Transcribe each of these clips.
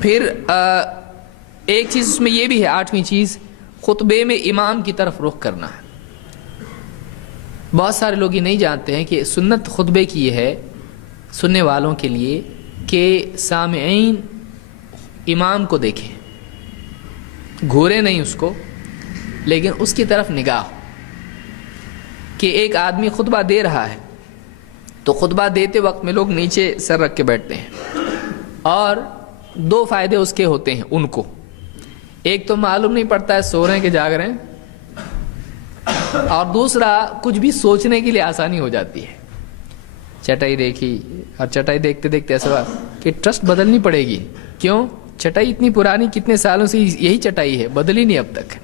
پھر ایک چیز اس میں یہ بھی ہے، 8ویں چیز، خطبے میں امام کی طرف رخ کرنا ہے۔ بہت سارے لوگ یہ نہیں جانتے ہیں کہ سنت خطبے کی یہ ہے سننے والوں کے لیے کہ سامعین امام کو دیکھیں، گھورے نہیں اس کو، لیکن اس کی طرف نگاہ ہو۔ کہ ایک آدمی خطبہ دے رہا ہے تو خطبہ دیتے وقت میں لوگ نیچے سر رکھ کے بیٹھتے ہیں، اور 2 فائدے اس کے ہوتے ہیں ان کو۔ ایک تو معلوم نہیں پڑتا ہے سو رہے ہیں کہ جاگ رہے ہیں، اور دوسرا کچھ بھی سوچنے کے لیے آسانی ہو جاتی ہے۔ چٹائی دیکھی اور چٹائی دیکھتے دیکھتے ایسا ہوا کہ ٹرسٹ بدلنی پڑے گی، کیوں؟ چٹائی اتنی پرانی، کتنے سالوں سے یہی چٹائی ہے، بدلی نہیں اب تک۔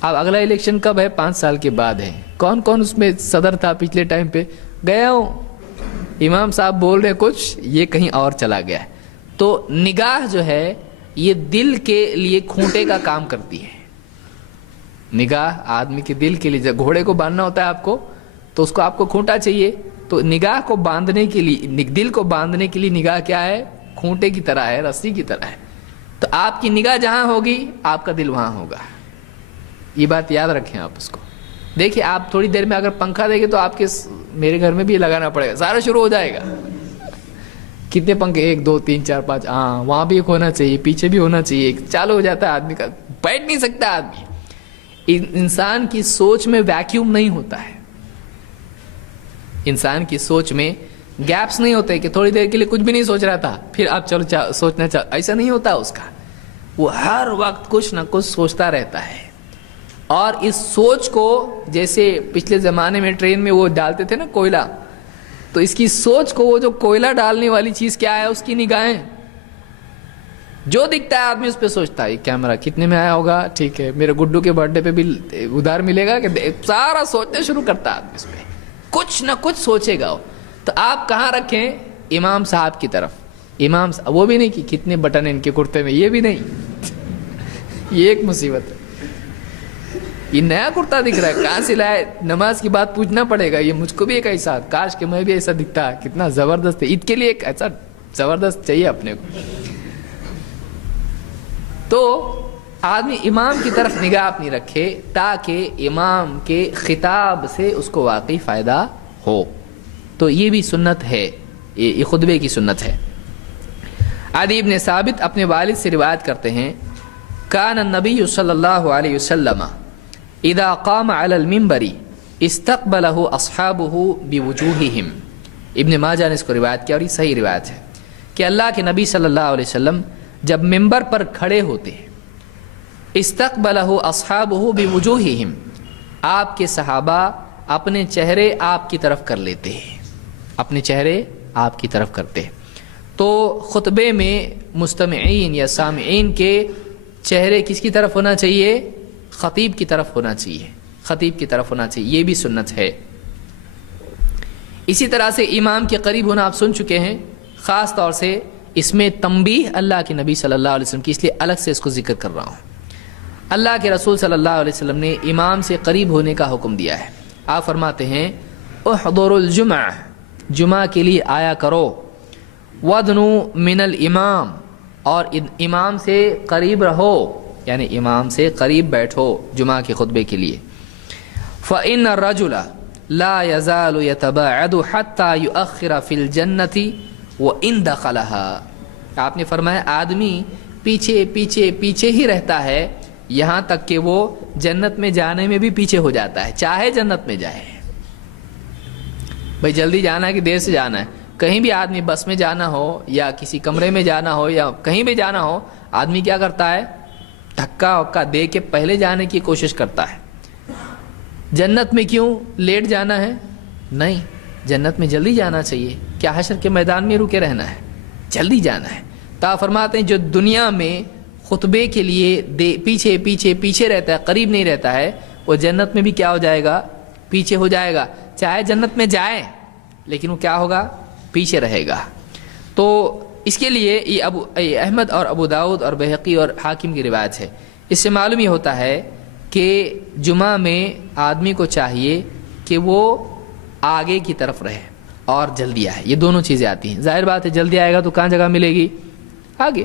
اب اگلا الیکشن کب ہے؟ 5 سال کے بعد ہے۔ کون کون اس میں صدر تھا پچھلے ٹائم پہ؟ گیا ہوں، امام صاحب بول رہے کچھ، یہ کہیں اور چلا گیا ہے۔ تو نگاہ جو ہے یہ دل کے لیے کھونٹے کا کام کرتی ہے۔ نگاہ آدمی کے دل کے لیے، جب گھوڑے کو باندھنا ہوتا ہے آپ کو، تو اس کو آپ کو کھونٹا چاہیے، تو نگاہ کو باندھنے کے لیے، دل کو باندھنے کے لیے نگاہ کیا ہے؟ کھونٹے کی طرح ہے، رسی کی طرح ہے۔ تو آپ کی نگاہ جہاں ہوگی آپ کا دل وہاں ہوگا۔ یہ بات یاد رکھیں آپ اس کو۔ دیکھیں آپ تھوڑی دیر میں اگر پنکھا دیں گے تو آپ کے، میرے گھر میں بھی یہ لگانا پڑے گا، سارا شروع ہو جائے گا۔ کتنے پنکھے؟ 1 2 3 4 5، ہاں وہاں بھی ایک ہونا چاہیے، پیچھے بھی ہونا چاہیے، ایک چالو ہو جاتا ہے آدمی کا، بیٹھ نہیں سکتا آدمی۔ انسان کی سوچ میں ویکیوم نہیں ہوتا ہے، انسان کی سوچ میں گیپس نہیں ہوتے کہ تھوڑی دیر کے لیے کچھ بھی نہیں سوچ رہا تھا پھر اب چلو سوچنا چاہ، ایسا نہیں ہوتا اس کا۔ وہ ہر وقت کچھ نہ کچھ سوچتا رہتا ہے، اور اس سوچ کو، جیسے پچھلے زمانے میں ٹرین میں وہ ڈالتے تھے نا کوئلہ، تو اس کی سوچ کو، وہ جو کوئلہ ڈالنے والی چیز کیا ہے؟ اس کی نگاہیں۔ جو دکھتا ہے آدمی اس پہ سوچتا ہے، کیمرہ کتنے میں آیا ہوگا، ٹھیک ہے میرے گڈو کے برتھ ڈے پہ بھی ادھار ملے گا، کہ سارا سوچنا شروع کرتا ہے آدمی اس پہ، کچھ نہ کچھ سوچے گا وہ۔ تو آپ کہاں رکھیں؟ امام صاحب کی طرف۔ امام صاحب وہ بھی نہیں کہ کتنے بٹن ان کے کرتے میں، یہ بھی نہیں، یہ ایک مصیبت ہے۔ یہ نیا کرتا دکھ رہا ہے، کہاں سے لائے؟ نماز کی بات پوچھنا پڑے گا۔ یہ مجھ کو بھی ایک ایسا، کاش کہ میں بھی ایسا دکھتا، کتنا زبردست ہے۔ عید کے لیے ایک ایسا زبردست چاہیے اپنے کو۔ تو آدمی امام کی طرف نگاہ اپنی رکھے تاکہ امام کے خطاب سے اس کو واقعی فائدہ ہو۔ تو یہ بھی سنت ہے، یہ خطبے کی سنت ہے۔ عدی بن ثابت اپنے والد سے روایت کرتے ہیں، کان النبی صلی اللہ علیہ وسلم اذا قام علی المنبر استقبلہ اصحابہ بوجوہہم۔ ابن ماجہ نے اس کو روایت کیا، اور یہ صحیح روایت ہے کہ اللہ کے نبی صلی اللہ علیہ وسلم جب ممبر پر کھڑے ہوتے ہیں، استقبلہ اصحابہ بوجوہہم، آپ کے صحابہ اپنے چہرے آپ کی طرف کر لیتے ہیں، اپنے چہرے آپ کی طرف کرتے ہیں۔ تو خطبے میں مستمعین یا سامعین کے چہرے کس کی طرف ہونا چاہیے؟ خطیب کی طرف ہونا چاہیے، خطیب کی طرف ہونا چاہیے، یہ بھی سنت ہے۔ اسی طرح سے امام کے قریب ہونا آپ سن چکے ہیں، خاص طور سے اس میں تنبیہ اللہ کے نبی صلی اللہ علیہ وسلم کی، اس لیے الگ سے اس کو ذکر کر رہا ہوں۔ اللہ کے رسول صلی اللہ علیہ وسلم نے امام سے قریب ہونے کا حکم دیا ہے۔ آپ فرماتے ہیں احضروا الجمعہ، جمعہ کے لیے آیا کرو، وادنوا من الامام، اور امام سے قریب رہو، یعنی امام سے قریب بیٹھو جمعہ کے خطبے کے لیے۔ فإن الرجل لا يزال يتباعد حتى يؤخر في الجنة وإن دخلها، آپ نے فرمایا آدمی پیچھے پیچھے پیچھے ہی رہتا ہے یہاں تک کہ وہ جنت میں جانے میں بھی پیچھے ہو جاتا ہے، چاہے جنت میں جائے۔ بھئی جلدی جانا ہے کہ دیر سے جانا ہے؟ کہیں بھی آدمی بس میں جانا ہو یا کسی کمرے میں جانا ہو یا کہیں بھی جانا ہو، آدمی کیا کرتا ہے؟ دھکا وکا دے کے پہلے جانے کی کوشش کرتا ہے۔ جنت میں کیوں لیٹ جانا ہے؟ نہیں، جنت میں جلدی جانا چاہیے۔ کیا حشر کے میدان میں رکے رہنا ہے؟ جلدی جانا ہے۔ تا فرماتے ہیں جو دنیا میں خطبے کے لیے پیچھے پیچھے پیچھے رہتا ہے، قریب نہیں رہتا ہے، وہ جنت میں بھی کیا ہو جائے گا؟ پیچھے ہو جائے گا۔ چاہے جنت میں جائے لیکن وہ کیا ہوگا؟ پیچھے رہے گا۔ تو اس کے لیے یہ احمد اور ابو داؤد اور بہقی اور حاکم کی روایت ہے۔ اس سے معلوم یہ ہوتا ہے کہ جمعہ میں آدمی کو چاہیے کہ وہ آگے کی طرف رہے اور جلدی آئے، یہ دونوں چیزیں آتی ہیں۔ ظاہر بات ہے جلدی آئے گا تو کہاں جگہ ملے گی؟ آگے۔